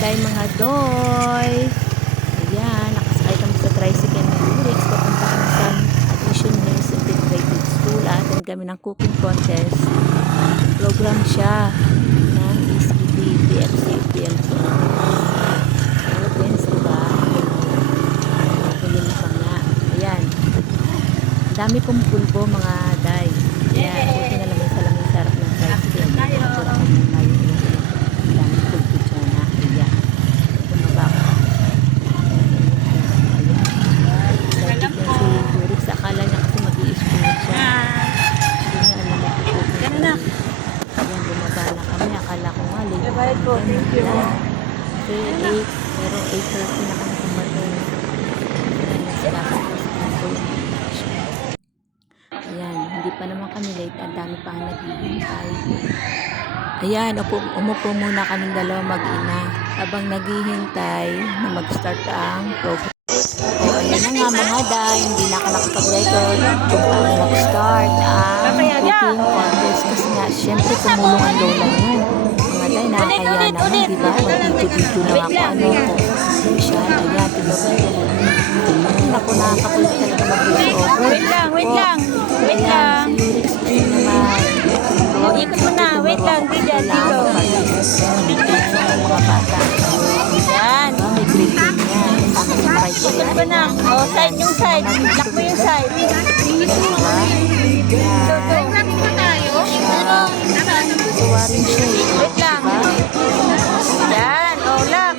day mga doy. Ayan, nakasakay kami sa tricycle ng Urix. Papunta kami sa Admission Hills Integrated School. Atin kami ng cooking contest. Program siya ng ECD, PFC, PLC. Philippines, diba? Piling pa nga. Ayan. Dami kong pulbo mga day. Ayan, buti na lang sa lamang sarap ng tricycle. Akala niya kasi mag-i-school siya. Hindi niya alam na pupunta. Ayan, bumaba na kami. Akala ko nga late. Thank you. Kasi 8, pero 8:30 na kami kumating. Ayan, hindi pa naman kami late. Ang dami pa naghihintay. Ayan, umupo muna kami dalawa mag-ina. Habang naghihintay na mag-start ang program. Ayan na nga mga day, hindi na ako nakapag-record kung paano mag-start ang cooking contest kasi nga, syempre tumulong ang lola niyo. Mga day, nakakaya naman, diba? Mag-video-video lang ako, kung siya, ayan, tignan-tignan. Ako nakakapulit talaga mag-voice over. Wait lang. Ayan, si Urix naman. Ikot mo na, wait lang, dito. Mga bata. Yan. May greeting niya. Ikot mo na. O, side yung side. Lock mo yung side. Nag-practice pa tayo? Tuwa rin siya. Wait lang. Yan. O, lock.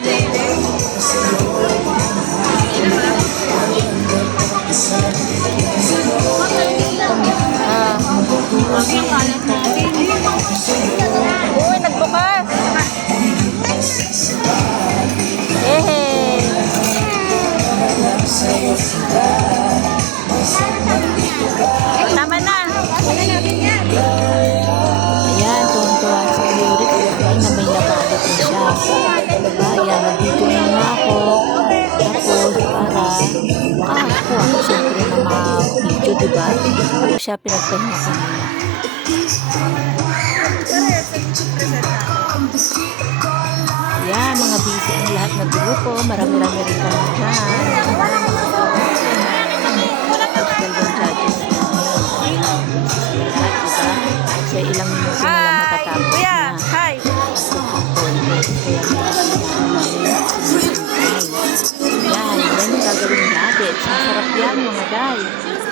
Uy, nagbukas. Tama na. Ayan, tuwang-tuwa si Urix. Ay, na may nabalot na siya. Ayan, nandito na nga ako. Tapos, para ako, siyempre na ma-video, diba? Pero siya, pinagpahinga ko muna. Ayan, mga busy ang lahat na grupo. Marami-rami rin kami dyan. Dalawang judges na. Lahat, diba? Sa ilang minuto na lang matatapos Kuya, na. hi. Yan yung gagawin nuggets. Masarap yan mga guys.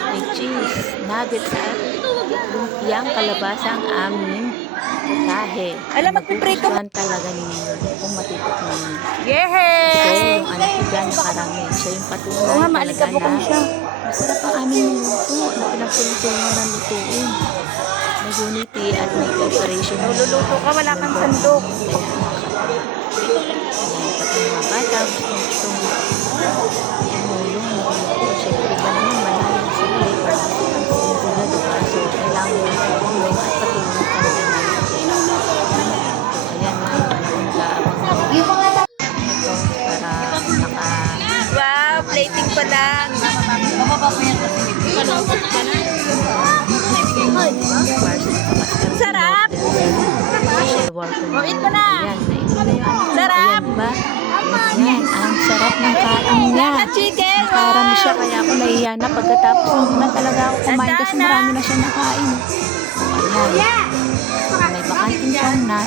May cheese, nuggets at lumpiang kalabasa ang aming tahe. Alam, magpiprito. Magugustuhan talaga ninyo kung matitikman ninyo. Kasi Yehey! yung anak ko dyan nakarami. Siya yung patunay Oo nga, talaga maalikabok na siya. masarap ang aming luto. Pinagtulungan ng lutuin. May unity at may cooperation. Luluto ka, wala kang sandok. Pati mga bata, gustong tumulong, magluto. Siyempre ba naman, malalim sila eh. Parang sila, diba? So, kailangan mo tumulong at patulong talaga namin. So, ayan na yung anak ko nag-aabang na ito para Wow, plating pa lang. Sarap! Oh, eat mo na. Ayan, naito na yung anak ko. Sarap! Ayan, diba? Ayan, ang sarap ng kain niya. Chicken! Nakarami siya, kaya ako nahiya na pagkatapos hindi na talaga ako kumain kasi marami na siya nakain. So, ayan. May bakanting pang na,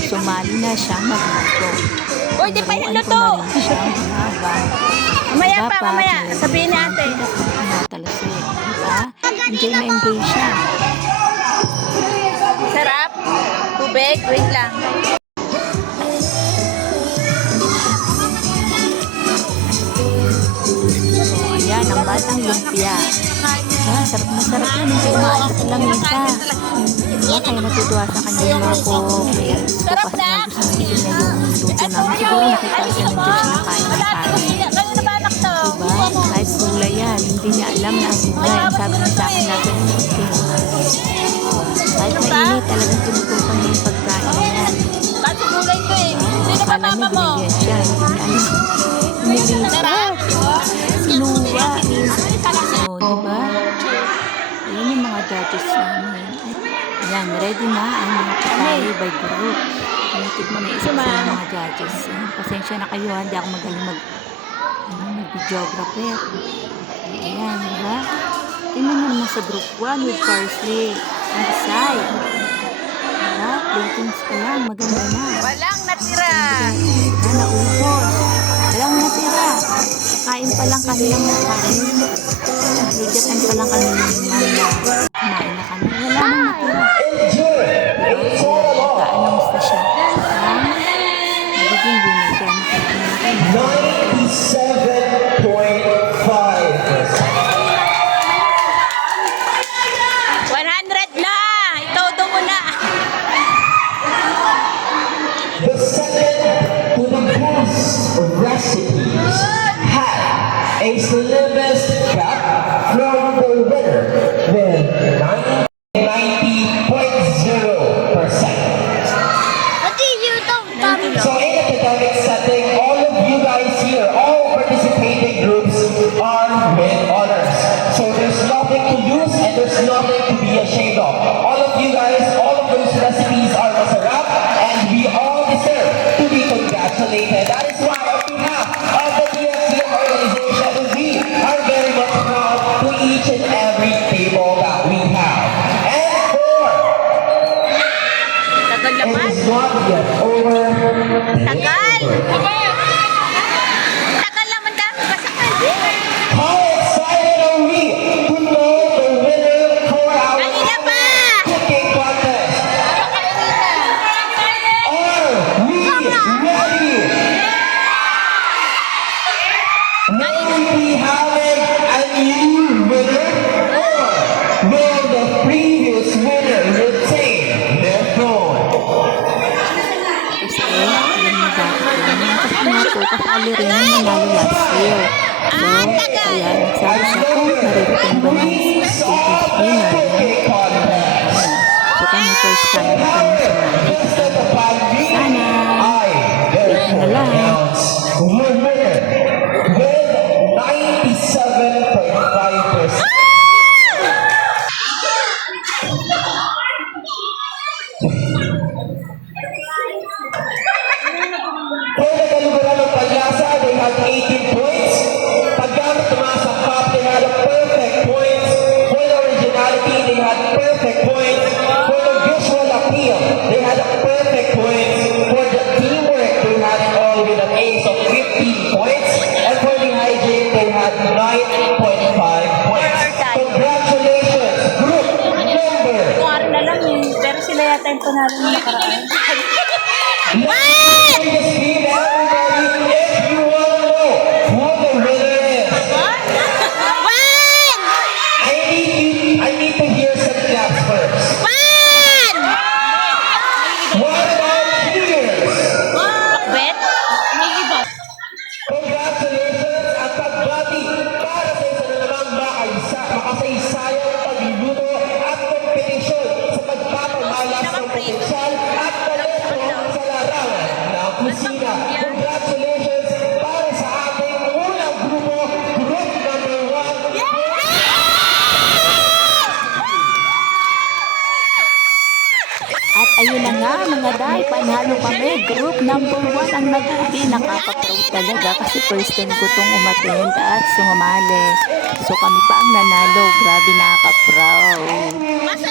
sumali na siya magluto. Uy, di pa yung luto! Mamaya pa, mamaya. Sabihin ni ate. Talasi. Diba? Enjoy na enjoy siya. Sarap. Tubig. Wait lang. So, ayan, ang batang lumpia. Ah, sarap na sarap yan. Hindi umaayos sa lamesa. Diba? Kaya natutuwa sa kanya yung ako. Kaya Sarap kasi na. nga gusto niya na yung luto namin. Siguro nakita siya ng Diyos na kain ng kain. Kayo na ba anak to? Diba? Kahit gulay yan, hindi niya alam na ang gulay. Ang sabi niya sa akin natin yung chicken. Kahit mainit, talagang tinutupan niya yung pagkain niya. Kasi gulay ko eh. Sino ba Akala mama niya mo? binigyan siya. Hindi niya alam. Sarap. Sinuwa. So, diba? Ayan yung mga judges namin. Ayan, ready na ang mga patahe by group. tinitignan na isa sa mga judges. Pasensya na kayo ha, hindi ako magaling mag-videographer. Ayan, diba? Tingnan nyo naman sa group 1 with Parsley on the side. Diba? Ratings pa lang, maganda na. Walang natira. Naubos. Walang natira. Kain pa lang kami ng kain. Ligatan pa lang kami ng kumain na kami. Wala nang natira. Nagka-announce na siya. Magiging winner. Kaya nakikita 100 na. Itodo mo na. The second to the best recipes had a slimmest gap from the winner with 90.0%. So in academic setting, all of you guys here, all participating groups are with honors. So there's nothing to lose and there's nothing to be ashamed of. All of you guys, all of those recipes are masarap and we all deserve to be congratulated. That is why on behalf of the DFCM organization, we are very much proud to each and every table that we have. And for Tagal it naman. is not yet over. Tagal. Tagal naman dahil pasakal. How excited are we to know the winner for our Kanina pa. cooking contest? Are we ready? Will we be having a new winner? Or will the previous winner retain their throne? Kasi, alam mo bakit yun? Kasi nga po, kasali rin yung nanalo last year. So, kaya nagsabi siya kung nare-retain ba ng previous winner. Cooking contest. So, kami first time na kami sumali. Sana, wait na lang. Winner with 97.5%. For the Kalugaran ng Palyasa, they had 18 points. Paggamit ng mga sangkap, they had a perfect points. For the originality, they had perfect points. For the visual appeal, they had a perfect points. For the teamwork, they had it all with an ace of 15 points. And for the hygiene, they had 9.5 points. Congratulations, group number. Kuwari na lang eh. Pero sila yata yung panalo ng nakaraan. Let's play this game, everybody. If you want to know who the winner is, One! I need to hear some claps first. One! What about cheers? Bet? May iba. Congratulations at pagbati para sa isa na namang makasaysayang pagluluto at kompetisyon sa pagpapamalas ng potensyal at talento sa larangan ng kusina. Congratulations para sa ating unang grupo, group number 1. At ayun na nga mga day, panalo kami. Group number 1 ang nag-uwi. Nakaka-proud talaga kasi first time ko itong umattend at sumamali. So kami pa ang nanalo. Grabe, nakaka-proud.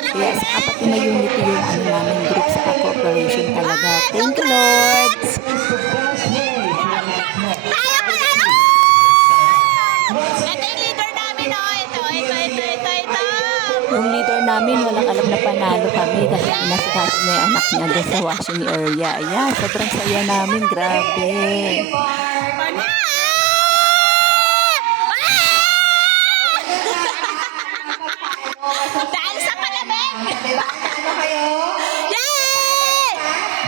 Kaya sa kapatid na unity yung namin group sa cooperation talaga. Thank you, Lord. Ito yung leader namin, oh. Ito. Yung leader namin, walang alam na panalo kami kasi inasikaso na yung anak niya doon sa washing area. Ayan, sobrang saya namin. Grabe. Dahil sa palamig! Yay!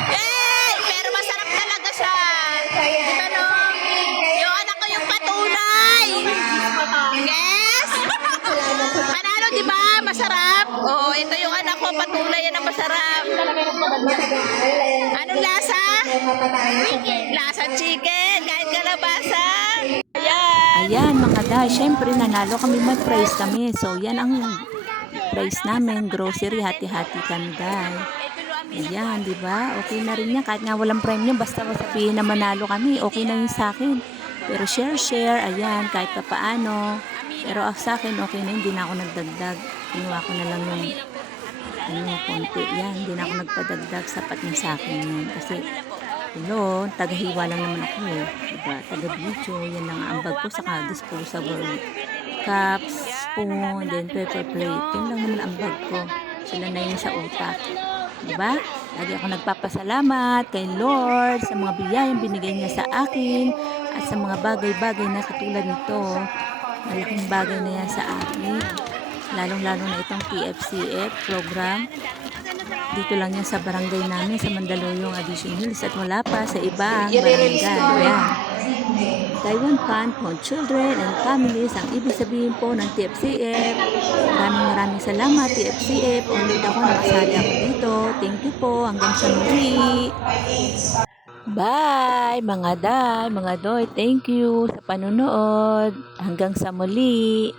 Yay! Pero masarap talaga siya. Di ba no? Yung anak ko yung patunay. Yes! Panalo, di ba? Masarap. Oo, ito yung anak ko. Patunay yan ang masarap. Anong lasa? Lasa chicken. Kahit kalabasa. Ayan. Ayan mga day, syempre nanalo kami, may prize kami. So yan ang prize namin, grocery, hati-hati kami day. Ito ang Ayan, di ba? Okay na rin yan. Kahit nga walang premium, basta sabihin na manalo kami, okay na yun sa akin. Pero share, ayan, kahit pa paano. Pero sa akin, okay na, hindi na ako nagdagdag. Kinuha ko na lang yung konti. Yan, hindi na ako nagpadagdag. Sapat na sa akin yun. Kasi, tagahiwa lang naman ako eh. Diba? Taga-video, yan lang ang bag ko. Saka disposable cups, spoon, then paper plate. Yan lang naman ang bag ko. Sila na yun sa utak. Diba? Lagi ako nagpapasalamat kay Lord sa mga biyayang binigay niya sa akin at sa mga bagay-bagay na katulad nito. Malaking bagay na yan sa akin. Lalong-lalo na itong TFCF program. Dito lang yan sa barangay namin sa Mandaluyong Addition Hills at wala pa sa ibang barangay. Yan. Taiwan Fund for Children and Families ang ibig sabihin po ng TFCF. Maraming salamat TFCF. Ulit ako, nakasali ako dito. Thank you po. Hanggang sa muli. Bye mga day, mga doy. Thank you sa panonood. Hanggang sa muli.